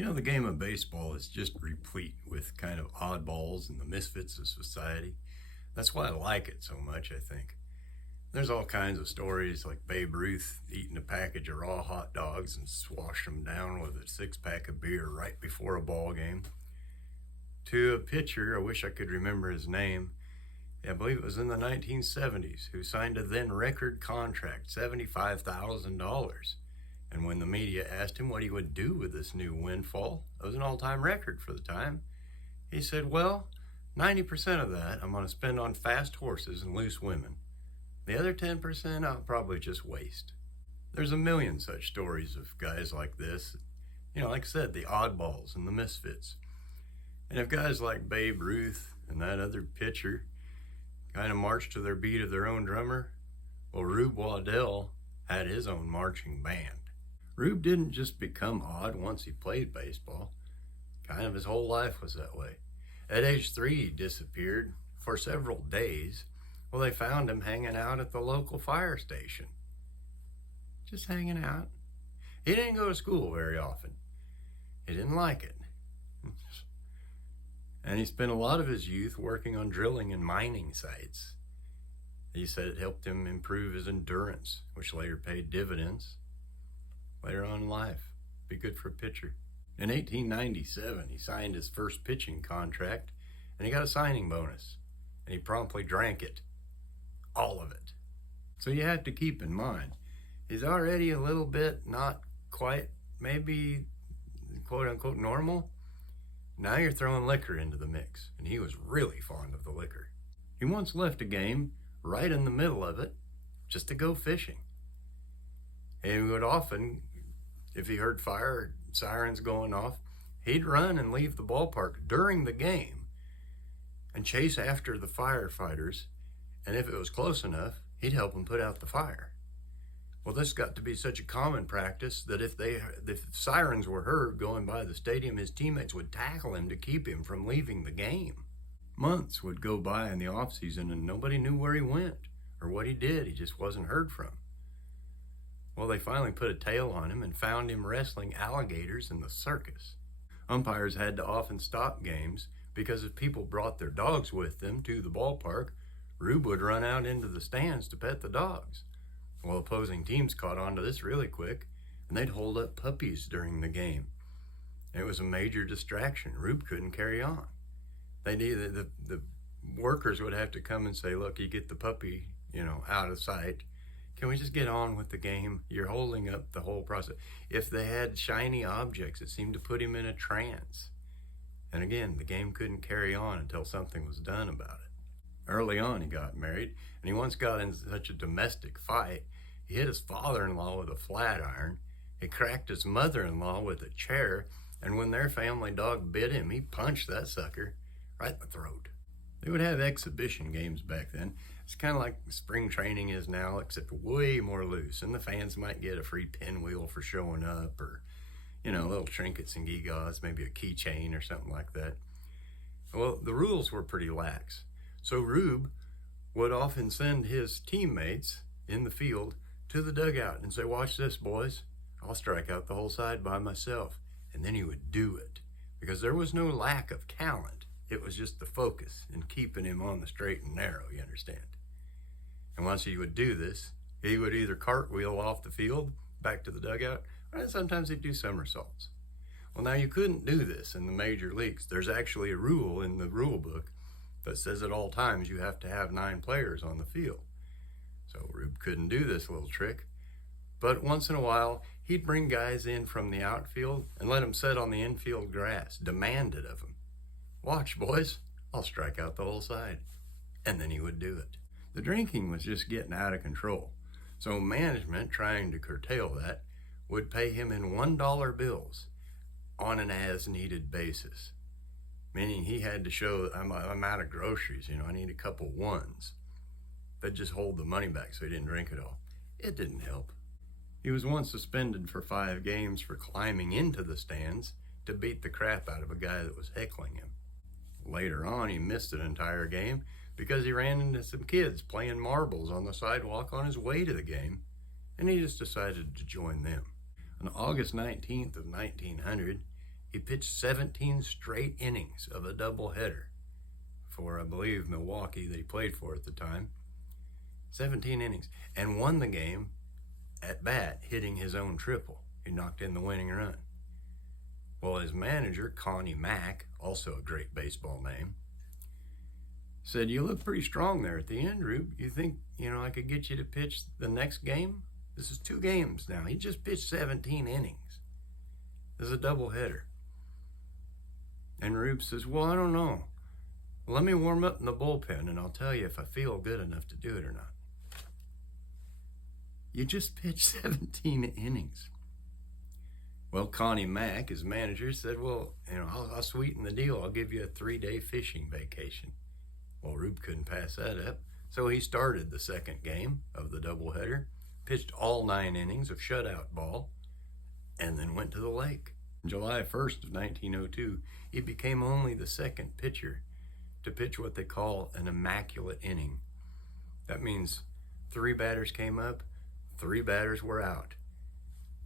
You know, the game of baseball is just replete with kind of oddballs and the misfits of society. That's why I like it so much, I think. There's all kinds of stories like Babe Ruth eating a package of raw hot dogs and swashing them down with a six-pack of beer right before a ball game. To a pitcher, I wish I could remember his name, I believe it was in the 1970s, who signed a then record contract, $75,000. And when the media asked him what he would do with this new windfall, it was an all-time record for the time, he said, well, 90% of that I'm going to spend on fast horses and loose women. The other 10% I'll probably just waste. There's a million such stories of guys like this. You know, like I said, the oddballs and the misfits. And if guys like Babe Ruth and that other pitcher kind of marched to their beat of their own drummer, well, Rube Waddell had his own marching band. Rube didn't just become odd once he played baseball. Kind of his whole life was that way. At age 3, he disappeared for several days. Well, they found him hanging out at the local fire station. Just hanging out. He didn't go to school very often. He didn't like it. And he spent a lot of his youth working on drilling and mining sites. He said it helped him improve his endurance, which later paid dividends later on in life. Be good for a pitcher. In 1897, he signed his first pitching contract, and he got a signing bonus, and he promptly drank it. All of it. So you have to keep in mind, he's already a little bit not quite, maybe, quote-unquote, normal. Now you're throwing liquor into the mix, and he was really fond of the liquor. He once left a game right in the middle of it just to go fishing. And he would often, if he heard fire sirens going off, he'd run and leave the ballpark during the game and chase after the firefighters, and if it was close enough, he'd help them put out the fire. Well, this got to be such a common practice that if sirens were heard going by the stadium, his teammates would tackle him to keep him from leaving the game. Months would go by in the off-season and nobody knew where he went or what he did. He just wasn't heard from. Well, they finally put a tail on him and found him wrestling alligators in the circus. Umpires had to often stop games because if people brought their dogs with them to the ballpark, Rube would run out into the stands to pet the dogs. Well, opposing teams caught on to this really quick, and they'd hold up puppies during the game. It was a major distraction. Rube couldn't carry on. The workers would have to come and say, look, you get the puppy, out of sight. Can we just get on with the game? You're holding up the whole process. If they had shiny objects, it seemed to put him in a trance. And again, the game couldn't carry on until something was done about it. Early on, he got married, and he once got in such a domestic fight, he hit his father-in-law with a flat iron, he cracked his mother-in-law with a chair, and when their family dog bit him, he punched that sucker right in the throat. They would have exhibition games back then. It's kind of like spring training is now, except way more loose, and the fans might get a free pinwheel for showing up, or, little trinkets and gewgaws, maybe a keychain or something like that. Well, the rules were pretty lax. So Rube would often send his teammates in the field to the dugout and say, watch this, boys. I'll strike out the whole side by myself. And then he would do it because there was no lack of talent. It was just the focus and keeping him on the straight and narrow, you understand? And once he would do this, he would either cartwheel off the field back to the dugout, or sometimes he'd do somersaults. Well, now you couldn't do this in the major leagues. There's actually a rule in the rule book that says at all times you have to have 9 players on the field. So Rube couldn't do this little trick. But once in a while, he'd bring guys in from the outfield and let them sit on the infield grass, demanded of them. Watch, boys, I'll strike out the whole side. And then he would do it. The drinking was just getting out of control. So management, trying to curtail that, would pay him in $1 bills on an as-needed basis. Meaning he had to show, I'm out of groceries, I need a couple ones. They'd just hold the money back so he didn't drink it all. It didn't help. He was once suspended for 5 games for climbing into the stands to beat the crap out of a guy that was heckling him. Later on, he missed an entire game because he ran into some kids playing marbles on the sidewalk on his way to the game, and he just decided to join them. On August 19th of 1900, He pitched 17 straight innings of a doubleheader for, I believe, Milwaukee that he played for at the time. 17 innings, and won the game at bat, hitting his own triple. He knocked in the winning run. Well, his manager, Connie Mack, also a great baseball name, said, "You look pretty strong there at the end, Rube. You think, I could get you to pitch the next game? This is 2 games now. He just pitched 17 innings. This is a doubleheader." And Rube says, "Well, I don't know. Let me warm up in the bullpen, and I'll tell you if I feel good enough to do it or not." You just pitched 17 innings. Well, Connie Mack, his manager, said, "Well, I'll sweeten the deal. I'll give you a 3-day fishing vacation." Well, Rube couldn't pass that up, so he started the second game of the doubleheader, pitched all 9 innings of shutout ball, and then went to the lake. July 1st of 1902, he became only the second pitcher to pitch what they call an immaculate inning. That means 3 batters came up, 3 batters were out.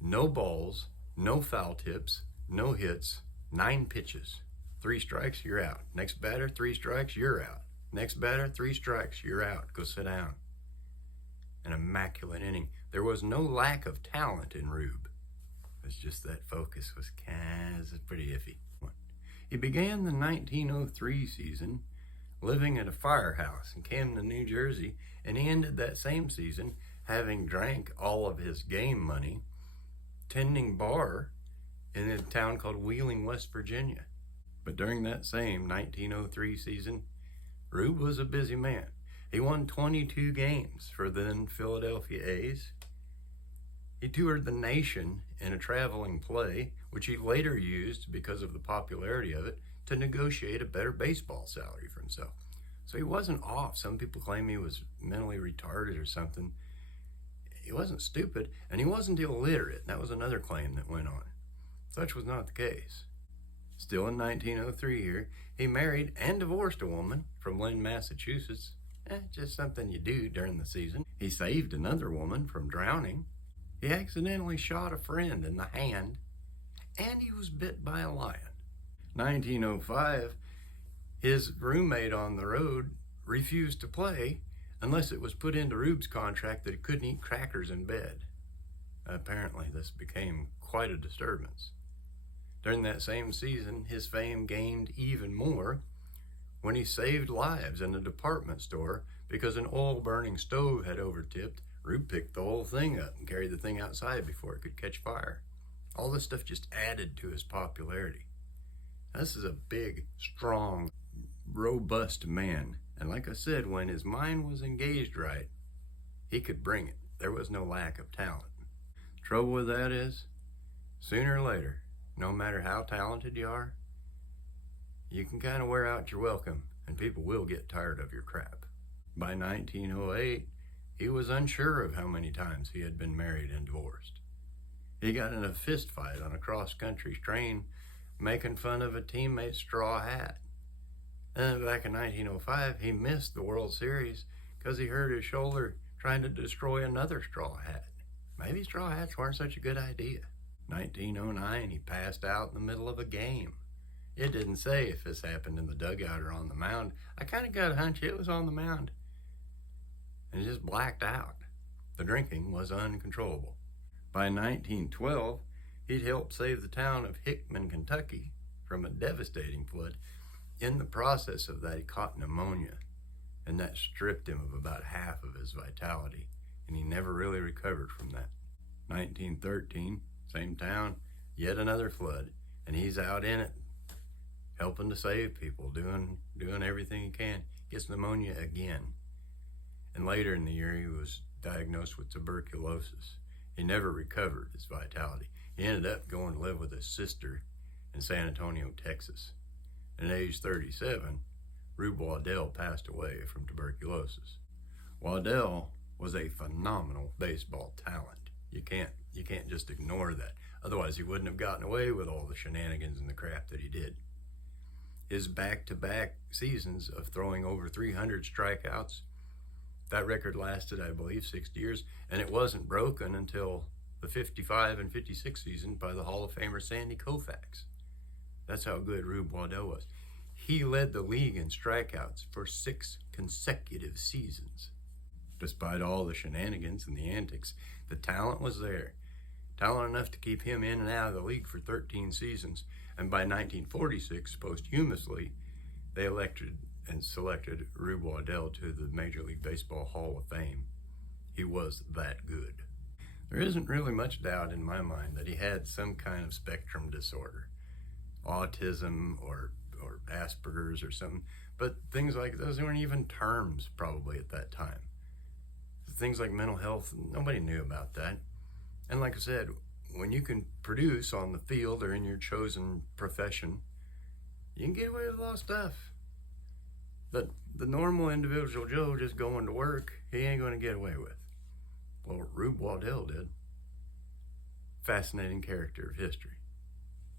No balls, no foul tips, no hits, 9 pitches. 3 strikes, you're out. Next batter, 3 strikes, you're out. Next batter, 3 strikes, you're out. Go sit down. An immaculate inning. There was no lack of talent in Rube. It's just that focus was pretty iffy. He began the 1903 season living at a firehouse in Camden, New Jersey, and he ended that same season having drank all of his game money tending bar in a town called Wheeling, West Virginia. But during that same 1903 season, Rube was a busy man. He won 22 games for the then Philadelphia A's. He toured the nation in a traveling play, which he later used, because of the popularity of it, to negotiate a better baseball salary for himself. So he wasn't off. Some people claim he was mentally retarded or something. He wasn't stupid, and he wasn't illiterate. That was another claim that went on. Such was not the case. Still in 1903 here, he married and divorced a woman from Lynn, Massachusetts. Just something you do during the season. He saved another woman from drowning. He accidentally shot a friend in the hand, and he was bit by a lion. 1905, his roommate on the road refused to play unless it was put into Rube's contract that he couldn't eat crackers in bed. Apparently, this became quite a disturbance. During that same season, his fame gained even more when he saved lives in a department store because an oil-burning stove had overtipped. Rube picked the whole thing up and carried the thing outside before it could catch fire. All this stuff just added to his popularity. This is a big, strong, robust man. And like I said, when his mind was engaged right, he could bring it. There was no lack of talent. Trouble with that is, sooner or later, no matter how talented you are, you can kind of wear out your welcome, and people will get tired of your crap. By 1908, he was unsure of how many times he had been married and divorced. He got in a fist fight on a cross-country train, making fun of a teammate's straw hat. And back in 1905, he missed the World Series because he hurt his shoulder trying to destroy another straw hat. Maybe straw hats weren't such a good idea. 1909, he passed out in the middle of a game. It didn't say if this happened in the dugout or on the mound. I kind of got a hunch it was on the mound. And he just blacked out. The drinking was uncontrollable. By 1912, he'd helped save the town of Hickman, Kentucky from a devastating flood. In the process of that, he caught pneumonia, and that stripped him of about half of his vitality, and he never really recovered from that. 1913, same town, yet another flood, and he's out in it, helping to save people, doing everything he can. Gets pneumonia again. And later in the year, he was diagnosed with tuberculosis. He never recovered his vitality. He ended up going to live with his sister in San Antonio, Texas. And at age 37, Rube Waddell passed away from tuberculosis. Waddell was a phenomenal baseball talent. You can't just ignore that. Otherwise, he wouldn't have gotten away with all the shenanigans and the crap that he did. His back-to-back seasons of throwing over 300 strikeouts, that record lasted, I believe, 6 years, and it wasn't broken until the 55 and 56 season by the Hall of Famer Sandy Koufax. That's how good Rube Waddell was. He led the league in strikeouts for 6 consecutive seasons. Despite all the shenanigans and the antics, the talent was there. Talent enough to keep him in and out of the league for 13 seasons. And by 1946, posthumously, they elected and selected Rube Waddell to the Major League Baseball Hall of Fame. He was that good. There isn't really much doubt in my mind that he had some kind of spectrum disorder, autism or Asperger's or something, but things like those weren't even terms probably at that time. Things like mental health, nobody knew about that. And like I said, when you can produce on the field or in your chosen profession, you can get away with a lot of stuff. But the normal individual Joe just going to work, he ain't going to get away with. Well, Rube Waddell did. Fascinating character of history.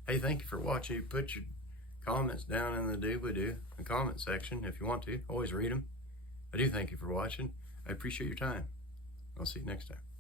Hey, thank you for watching. Put your comments down in the doobly-doo, the comment section if you want to. Always read them. I do thank you for watching. I appreciate your time. I'll see you next time.